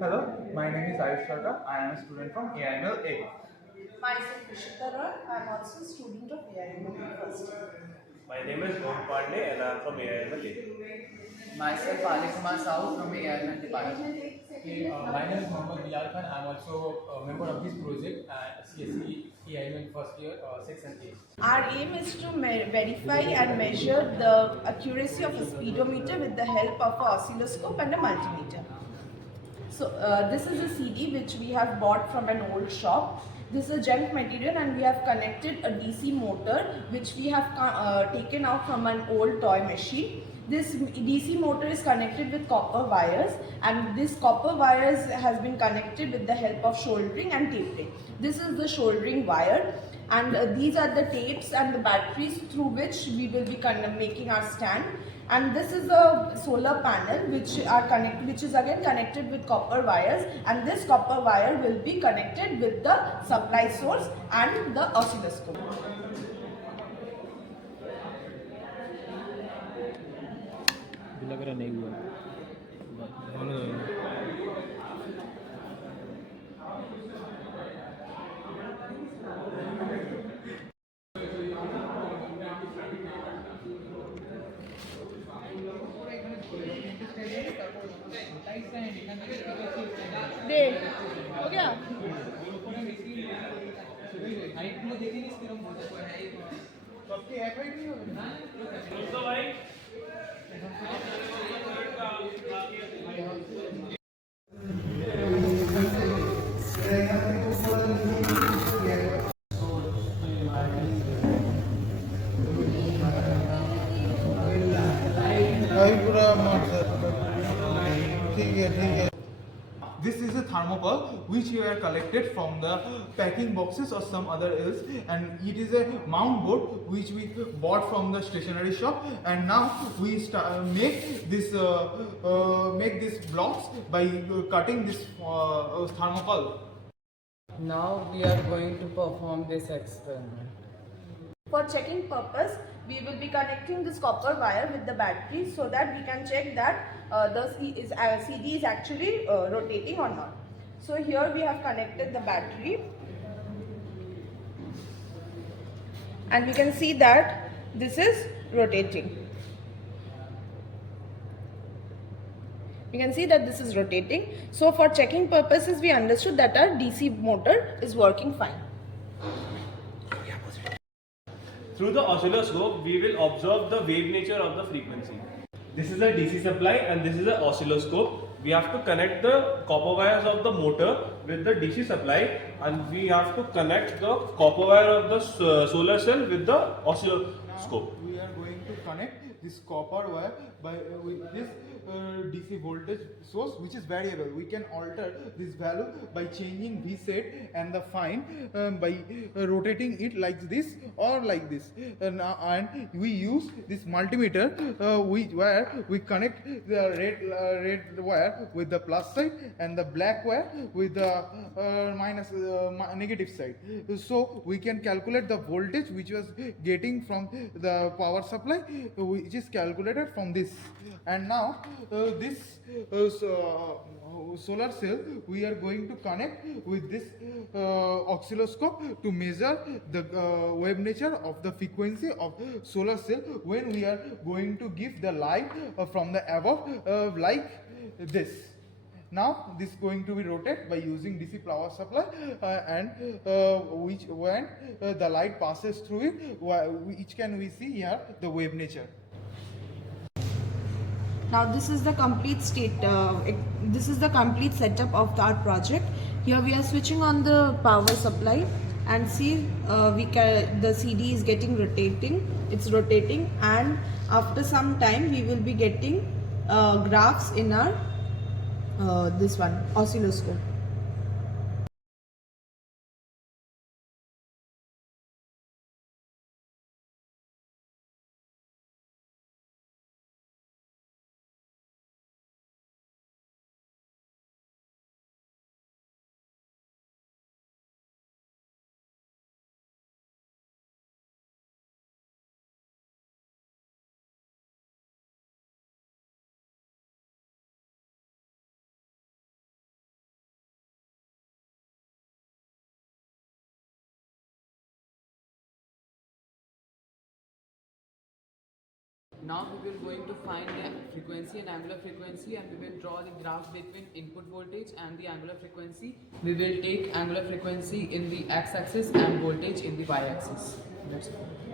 Hello, my name is Ayush Sharda. I am a student from AIML. Myself Rishita Roy. I am also a student of AIML first year. My name is Om Pandey and I am from AIML. Myself, Ali Kumar Sahu from AIML department. Hey, my name is Mohammad Bilal Khan. I'm also a member of this project at CSE EIML first year, 6 and 8. Our aim is to verify and measure the accuracy of a speedometer with the help of an oscilloscope and a multimeter. So this is a CD which we have bought from an old shop. This is a junk material and we have connected a DC motor which we have taken out from an old toy machine. This DC motor is connected with copper wires and this copper wires has been connected with the help of soldering and taping. This is the soldering wire and these are the tapes and the batteries through which we will be making our stand. And this is a solar panel which is again connected with copper wires, and this copper wire will be connected with the supply source and the oscilloscope. लग रहा नहीं हुआ दे हो गया This is a thermocol which we are collected from the packing boxes or some other else, and it is a mount board which we bought from the stationery shop, and now we make this blocks by cutting this thermocol. Now we are going to perform this experiment. For checking purpose, we will be connecting this copper wire with the battery so that we can check that the CD is actually rotating or not. So here we have connected the battery and we can see that this is rotating. We can see that this is rotating. So for checking purposes, we understood that our DC motor is working fine. Through the oscilloscope, we will observe the wave nature of the frequency. This is a DC supply and this is an oscilloscope. We have to connect the copper wires of the motor with the DC supply, and we have to connect the copper wire of the solar cell with the oscilloscope. We are going to connect this copper wire with this DC voltage source, which is variable. We can alter this value by changing V set and the fine by rotating it like this or like this. And we use this multimeter where we connect the red wire with the plus side and the black wire with the negative side. So we can calculate the voltage which was getting from the power supply, which is calculated from this. And now this solar cell we are going to connect with this oscilloscope to measure the wave nature of the frequency of solar cell when we are going to give the light from the above like this. Now this is going to be rotated by using DC power supply and which when the light passes through it, which can we see here the wave nature. Now this is the complete this is the complete setup of our project. Here we are switching on the power supply and see the CD is getting rotating. It's rotating, and after some time we will be getting graphs in our this one oscilloscope. Now we will going to find the frequency and angular frequency, and we will draw the graph between input voltage and the angular frequency. We will take angular frequency in the x-axis and voltage in the y-axis. That's it.